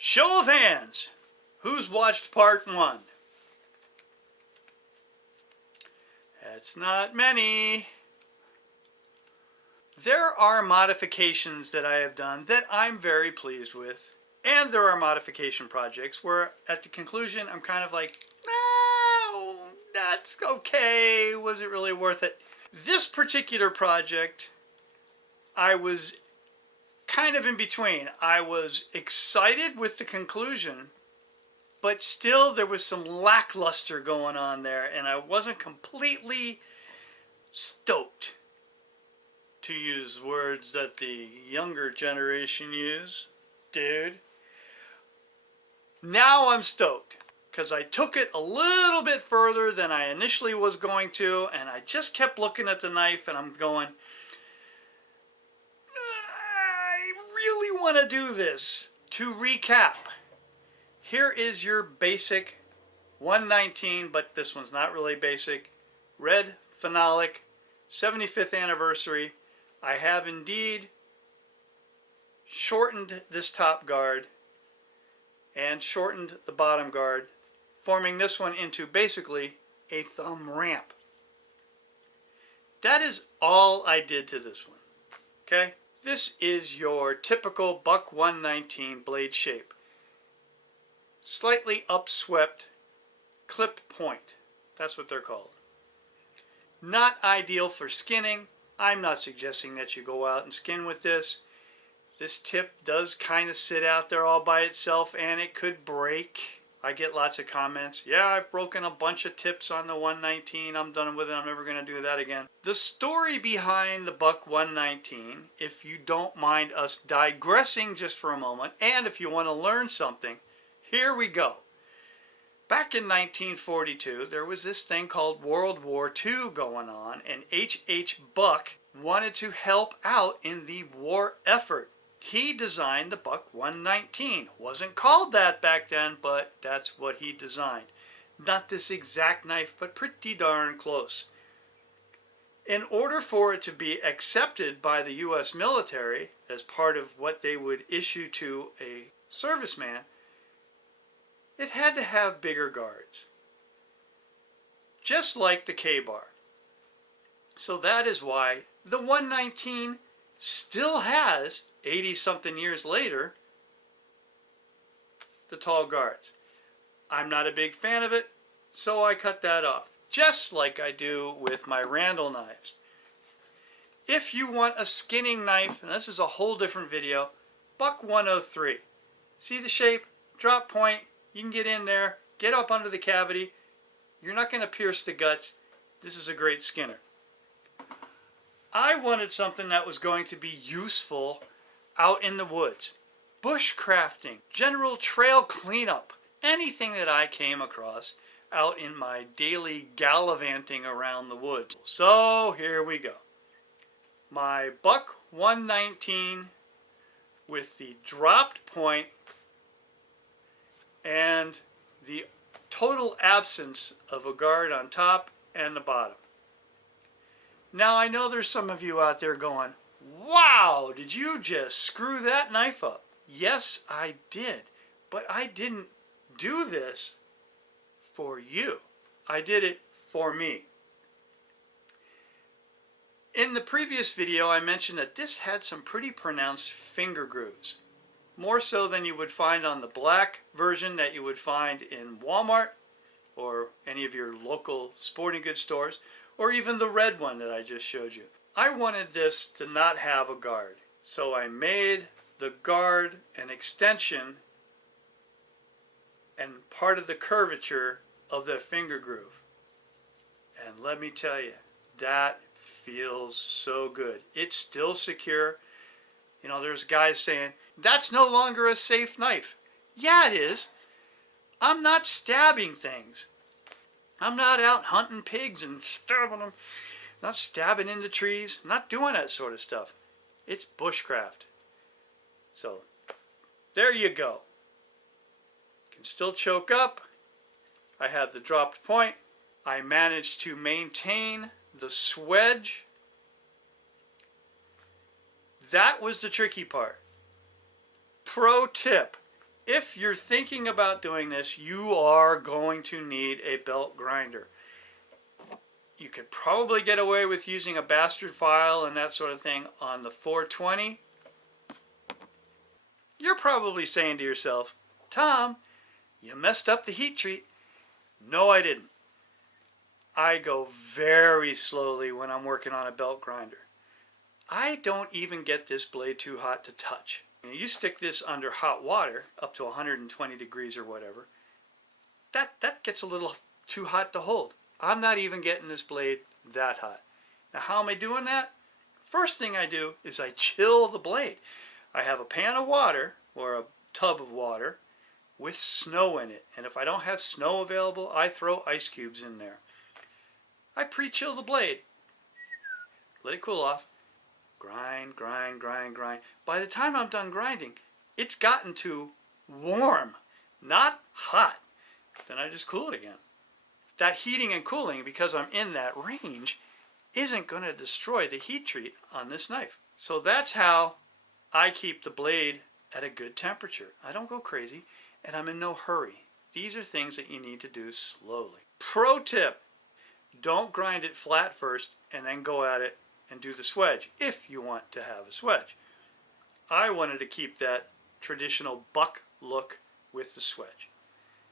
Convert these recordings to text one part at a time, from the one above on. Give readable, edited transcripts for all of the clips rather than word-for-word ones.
Show of hands. Who's watched part 1? That's not many. There are modifications that I have done that I'm very pleased with. And there are modification projects where at the conclusion I'm kind of like, no, that's okay. Was it really worth it? This particular project, I was kind of in between. I was excited with the conclusion, but still there was some lackluster going on there, and I wasn't completely stoked, to use words that the younger generation use, dude. Now I'm stoked, because I took it a little bit further than I initially was going to, and I just kept looking at the knife, and I'm going, really want to do this. To recap, here is your basic 119, but this one's not really basic, red phenolic 75th anniversary. I have indeed shortened this top guard and shortened the bottom guard, forming this one into basically a thumb ramp. That is all I did to this one. Okay? This is your typical Buck 119 blade shape. Slightly upswept clip point. That's what they're called. Not ideal for skinning. I'm not suggesting that you go out and skin with this. This tip does kind of sit out there all by itself and it could break. I get lots of comments. Yeah, I've broken a bunch of tips on the 119. I'm done with it. I'm never going to do that again. The story behind the Buck 119, if you don't mind us digressing just for a moment, and if you want to learn something, here we go. Back in 1942, there was this thing called World War II going on, and H.H. Buck wanted to help out in the war effort. He designed the Buck 119. Wasn't called that back then, but that's what he designed. Not this exact knife, but pretty darn close. In order for it to be accepted by the U.S. military as part of what they would issue to a serviceman, it had to have bigger guards. Just like the K-bar. So that is why the 119 still has, 80-something years later, the tall guards. I'm not a big fan of it, so I cut that off. Just like I do with my Randall knives. If you want a skinning knife, and this is a whole different video, Buck 103. See the shape? Drop point. You can get in there, get up under the cavity. You're not going to pierce the guts. This is a great skinner. I wanted something that was going to be useful out in the woods. Bushcrafting, general trail cleanup, anything that I came across out in my daily gallivanting around the woods. So here we go. My Buck 119 with the dropped point and the total absence of a guard on top and the bottom. Now I know there's some of you out there going, wow, did you just screw that knife up? Yes, I did. But I didn't do this for you. I did it for me. In the previous video, I mentioned that this had some pretty pronounced finger grooves. More so than you would find on the black version that you would find in Walmart or any of your local sporting goods stores, or even the red one that I just showed you. I wanted this to not have a guard. So I made the guard an extension and part of the curvature of the finger groove. And let me tell you, that feels so good. It's still secure. You know, there's guys saying, that's no longer a safe knife. Yeah, it is. I'm not stabbing things. I'm not out hunting pigs and stabbing them. Not stabbing into trees. Not doing that sort of stuff. It's bushcraft. So, there you go. Can still choke up. I have the dropped point. I managed to maintain the swedge. That was the tricky part. Pro tip. if you're thinking about doing this, you are going to need a belt grinder. You could probably get away with using a bastard file and that sort of thing on the 420. You're probably saying to yourself, Tom, you messed up the heat treat. No, I didn't. I go very slowly when I'm working on a belt grinder. I don't even get this blade too hot to touch. You stick this under hot water up to 120 degrees or whatever, that gets a little too hot to hold. I'm not even getting this blade that hot. Now how am I doing that? First thing I do is I chill the blade. I have a pan of water or a tub of water with snow in it, and if I don't have snow available, I throw ice cubes in there. I pre-chill the blade, let it cool off, grind, grind, grind, grind. By the time I'm done grinding, it's gotten to warm, not hot. Then I just cool it again. That heating and cooling, because I'm in that range, isn't going to destroy the heat treat on this knife. So that's how I keep the blade at a good temperature. I don't go crazy, and I'm in no hurry. These are things that you need to do slowly. Pro tip, don't grind it flat first and then go at it and do the swedge if you want to have a swedge. I wanted to keep that traditional buck look with the swedge.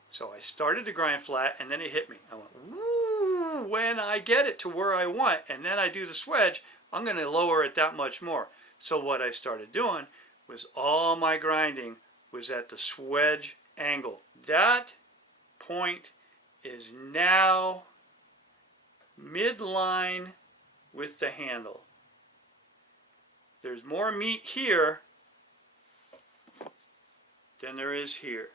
So I started to grind flat and then it hit me. I went, woo! When I get it to where I want and then I do the swedge, I'm going to lower it that much more. So what I started doing was all my grinding was at the swedge angle. That point is now midline with the handle. There's more meat here than there is here.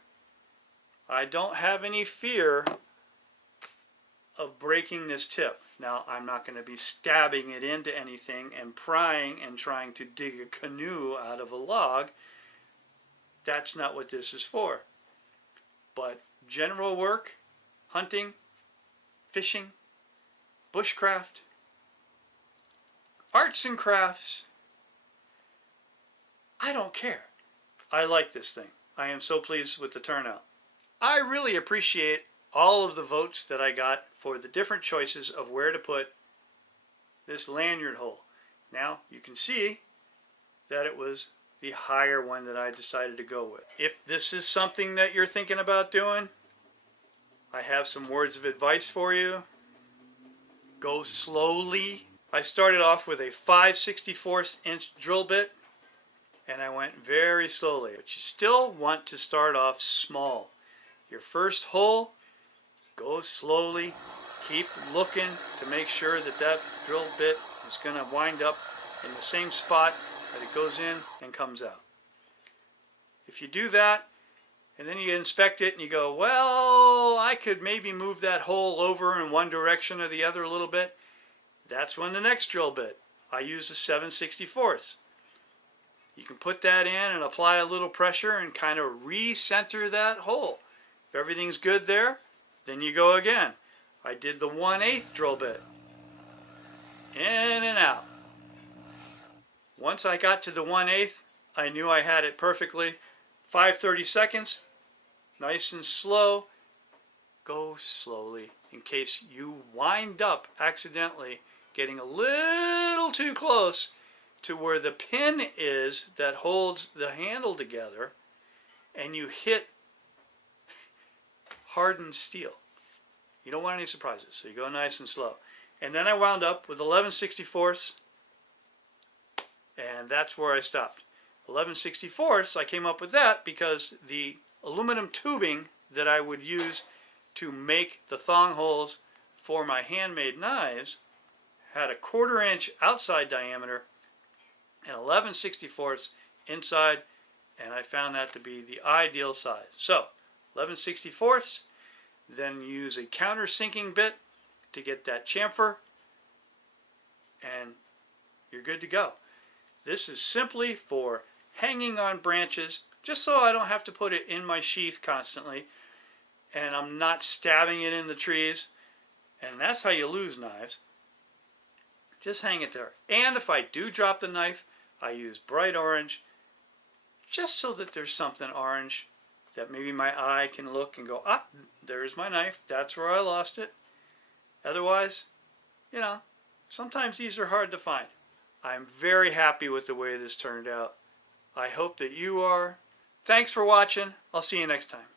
I don't have any fear of breaking this tip. Now, I'm not going to be stabbing it into anything and prying and trying to dig a canoe out of a log. That's not what this is for. But general work, hunting, fishing, bushcraft, arts and crafts, I don't care. I like this thing. I am so pleased with the turnout. I really appreciate all of the votes that I got for the different choices of where to put this lanyard hole. Now you can see that it was the higher one that I decided to go with. If this is something that you're thinking about doing, I have some words of advice for you. Go slowly. I started off with a 5/64 inch drill bit and I went very slowly, but you still want to start off small. Your first hole, go slowly, keep looking to make sure that that drill bit is going to wind up in the same spot that it goes in and comes out. If you do that, and then you inspect it and you go, well, I could maybe move that hole over in one direction or the other a little bit, that's when the next drill bit. I use the 7/64. You can put that in and apply a little pressure and kind of recenter that hole. If everything's good there, then you go again. I did the 1/8 drill bit. In and out. Once I got to the 1/8, I knew I had it perfectly. 5/32, nice and slow. Go slowly in case you wind up accidentally getting a little too close to where the pin is that holds the handle together and you hit hardened steel. You don't want any surprises, so you go nice and slow. And then I wound up with 11/64, and that's where I stopped. 11/64, I came up with that because the aluminum tubing that I would use to make the thong holes for my handmade knives had a 1/4 inch outside diameter and 11/64 inside, and I found that to be the ideal size. So 11/64, then use a countersinking bit to get that chamfer, and you're good to go. This is simply for hanging on branches, just so I don't have to put it in my sheath constantly, and I'm not stabbing it in the trees, and that's how you lose knives. Just hang it there. And if I do drop the knife, I use bright orange, just so that there's something orange that maybe my eye can look and go, ah, there's my knife. That's where I lost it. Otherwise, you know, sometimes these are hard to find. I'm very happy with the way this turned out. I hope that you are. Thanks for watching. I'll see you next time.